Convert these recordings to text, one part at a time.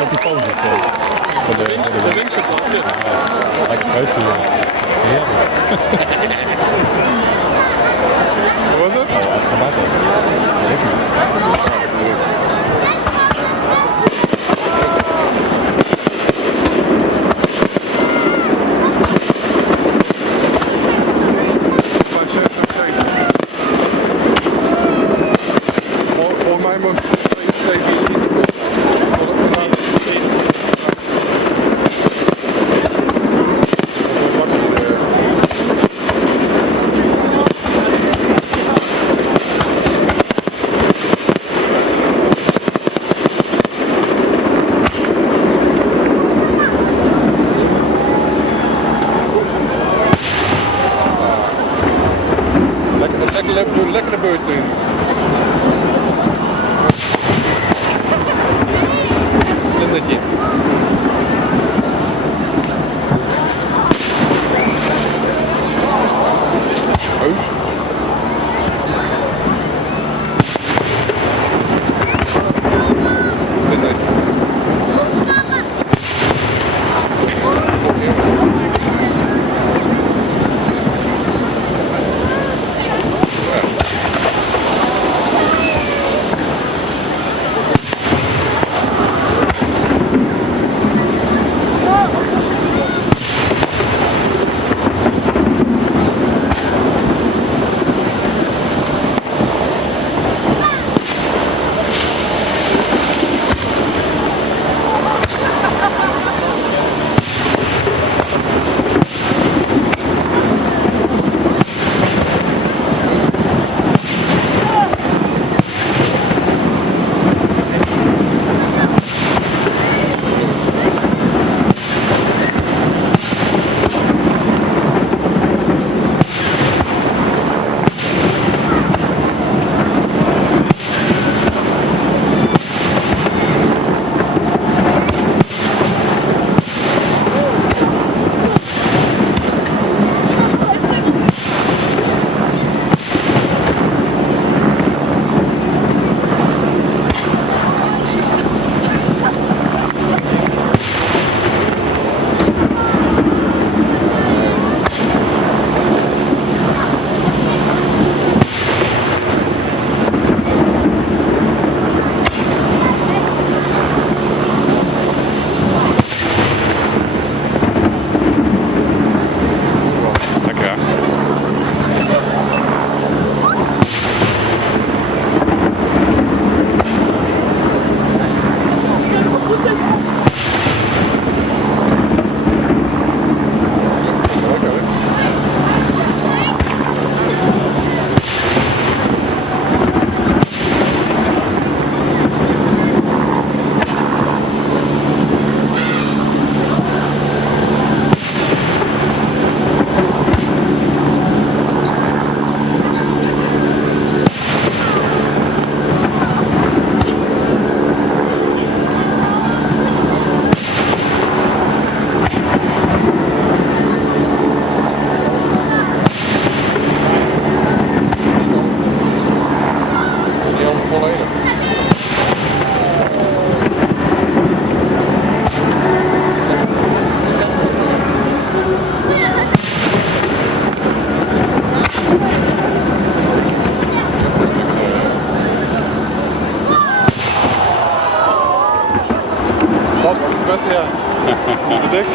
met die poot of zo. Voor de wingsup. Lekker uitvoeren. Heerlijk. Wat was het? Ja, dat is gemakkelijk. Lekker. Volgens mij moest 2, 4 schieten. Lekkere beurt in. Vlindertje. Ja. Dik.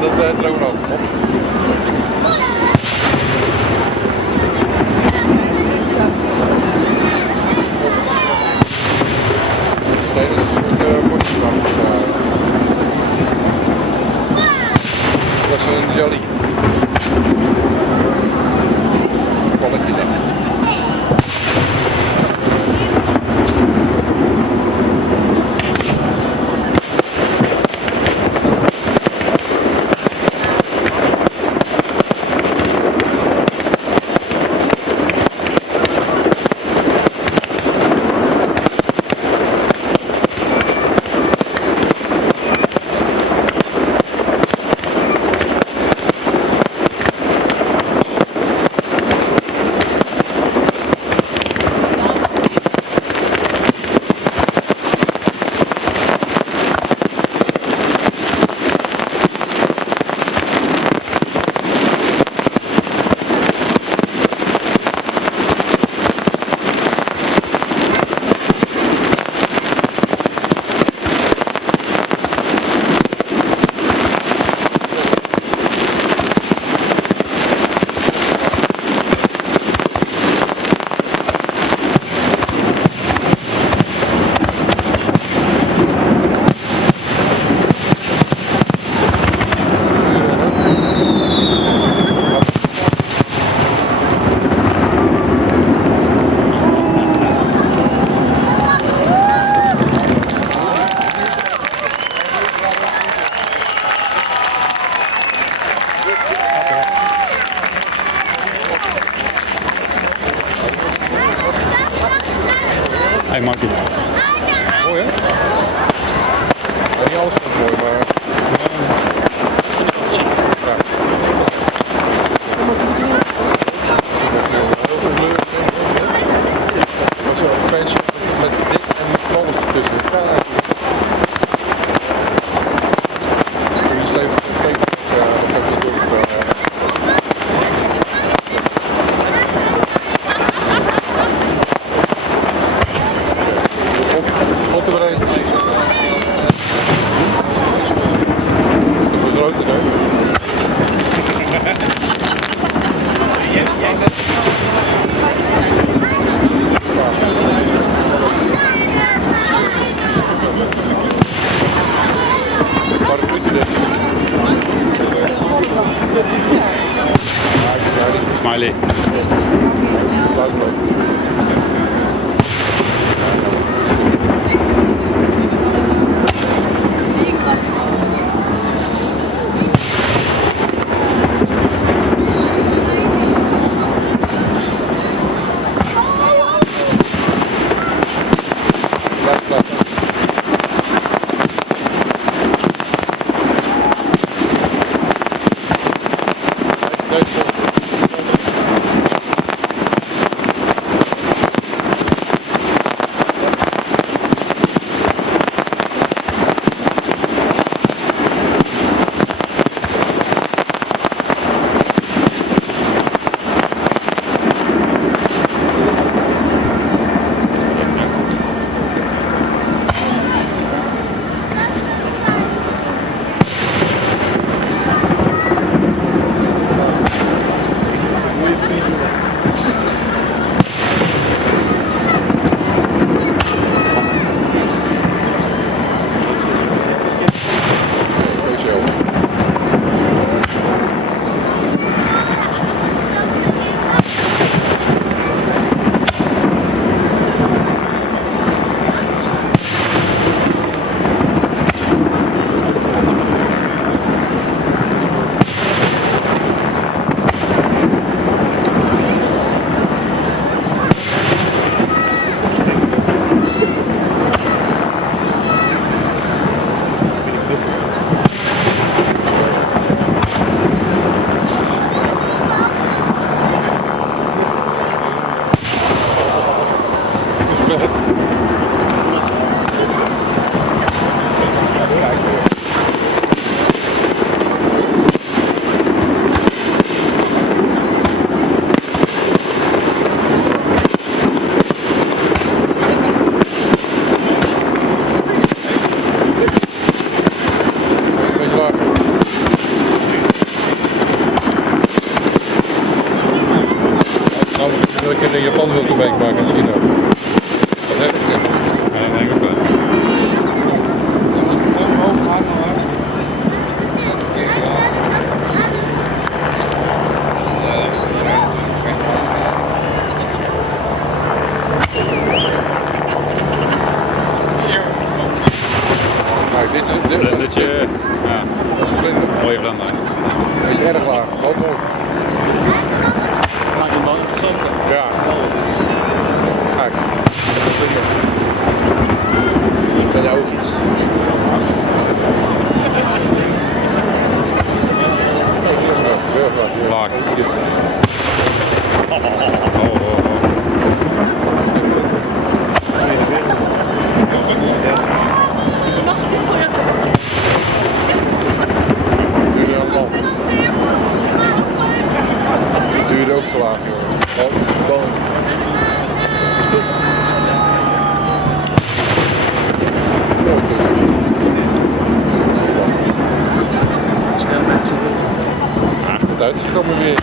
dat drone ook. Op. Nee, dat is een soort bosjesachtig. Dat is een jelly. Balletje denk ik. Hij maakt het. Mooi hè? Ja, niet alles vind ik mooi, maar... Ja. Heel veel kleur. Maar zo'n fancy met dit en knallers ertussen. Ja, kun je steeds nog even door. Wat er een. Is toch zo groot, hè? Waar moet je dit? Smiley. Dat is leuk. beetje maar gaan zien. Dat heb ik niet. Ja, dat denk ik wel. Dit is Ja, mooie vlinder. Dat is erg laag, ook mooi. Maakt hem wel interessant. Ja. Kijk. Dat zijn de oogjes. Laag. Het duurde ook zo laag, joh. Oh, dan. Het uitzicht komen weer.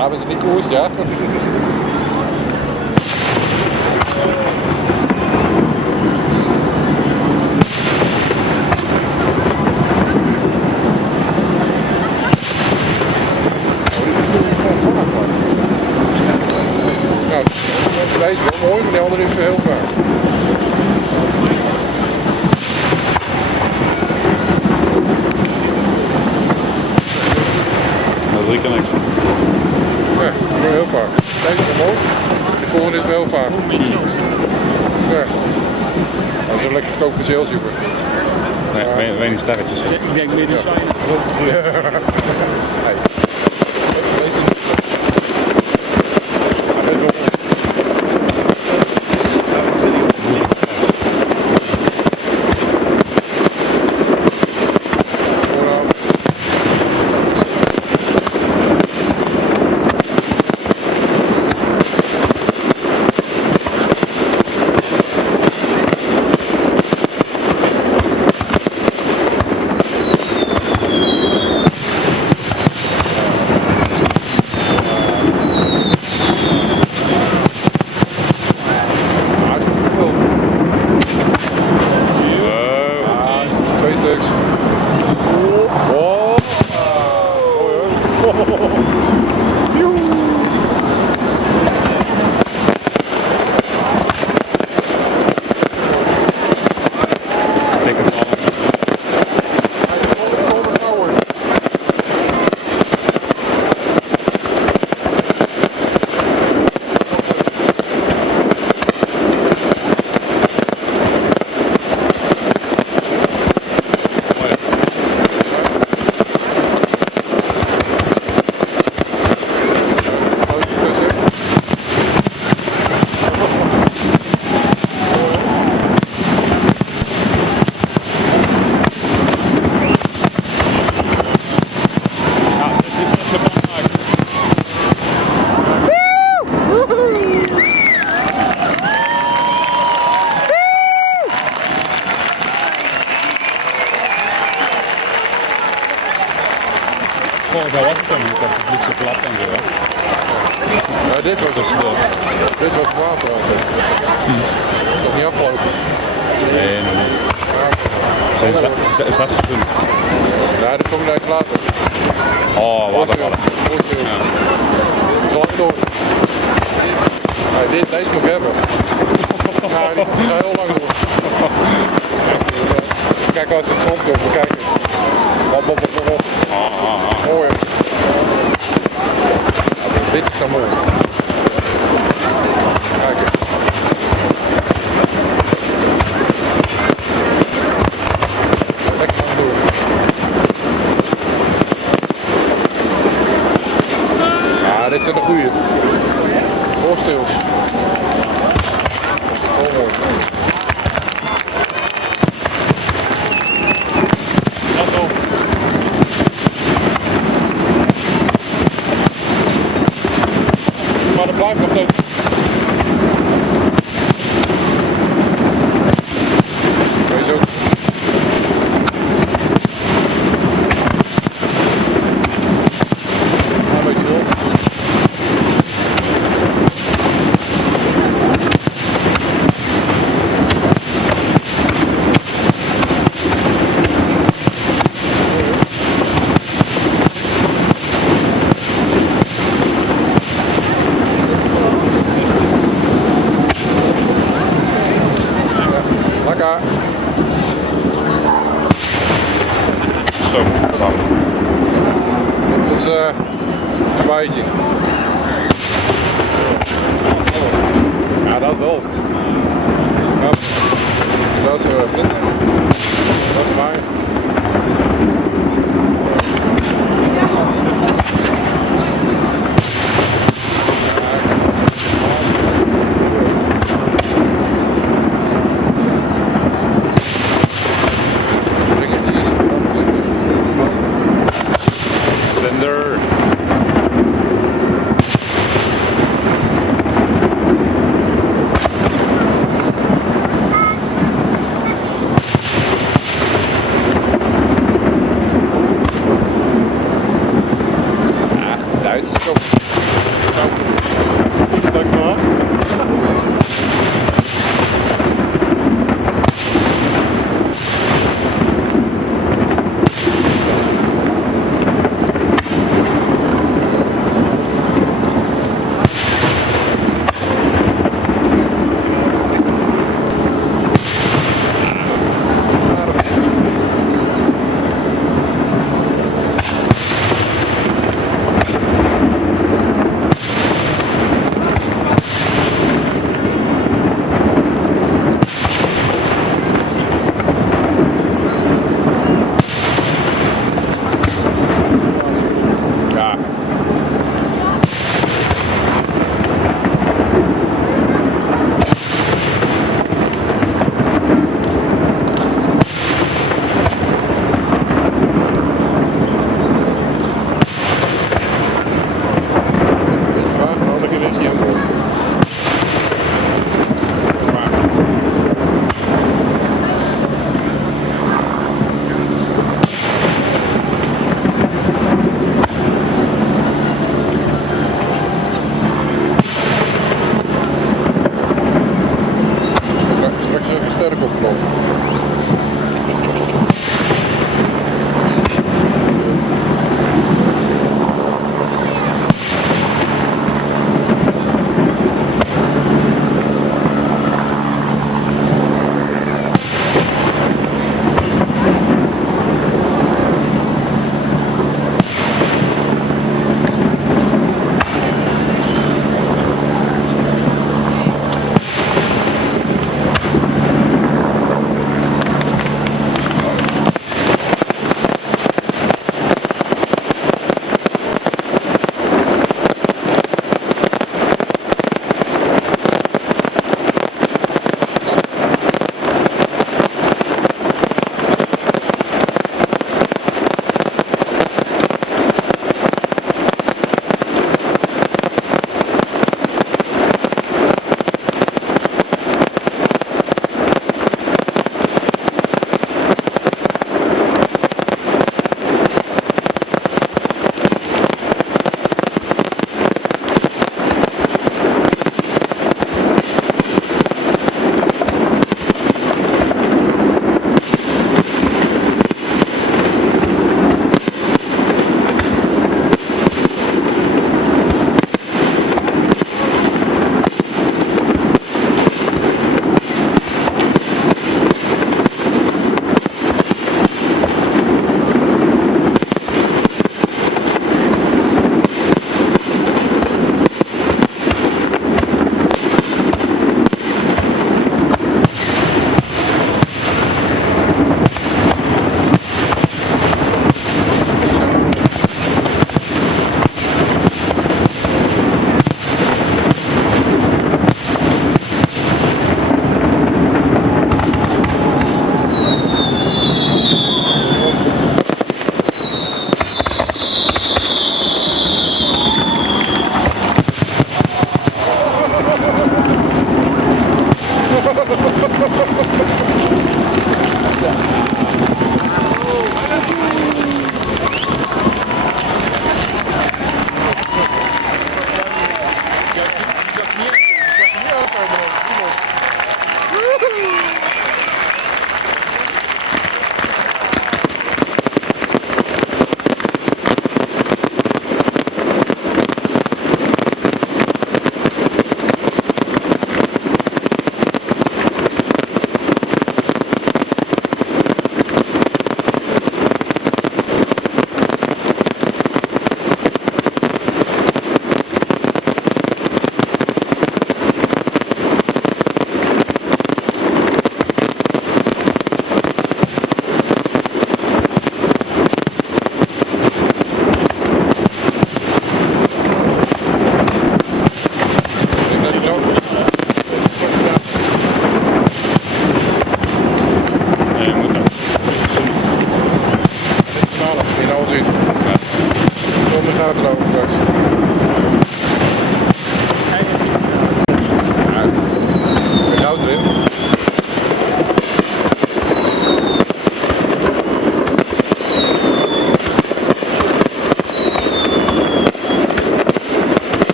Hebben ze niet koers, ja? Deze is wel mooi, maar die andere is heel ver. Dat is 3 keer niks. Ja, heel vaak. Deze is wel mooi. De volgende is wel heel vaak. Ja. Dat is een lekker goedkoop perceel zoeken. Nee, weinig sterretjes. Ik denk meer de shine. Ja. Hey. Vorig jaar was het dan niet, dat het niet zo plat en zo. Ja, dit was water altijd. Dat is nog niet afgelopen. Nee, nog niet. Is dat seizoen? Ja, dat kom je daar later. Oh, watervallen. Ja. Lang door. Ja, deze moet ik hebben. Ja, die gaat heel lang door. Kijk als het grond komt, kijk. Hop. Mooi. Ja, dit is dan mooi. Kijk eens. Lekker lang door. Ja, dit zijn de goeie. Voorstils. Oh, mooi. Maar dat blijft nog steeds. Een beetje. Ja, dat wel. Ja, dat is vlinder. Dat is waar. Vlinder. Duitsers ook. Stuk nog.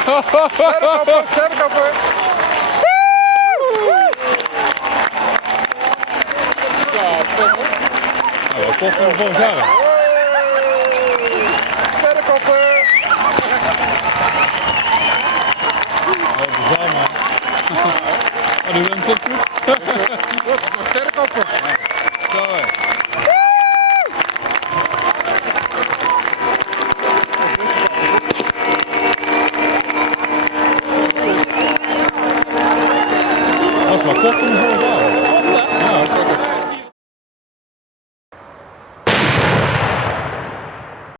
Sterkoppen, sterkoppen. Ja, toch hoor. Nou, wat kocht we vorig jaar? Sterkoppen. Oh, de zaal man. Oh, die bent goed. Goed, nog sterkoppen. Zo hè. Wat kocht we vorig jaar?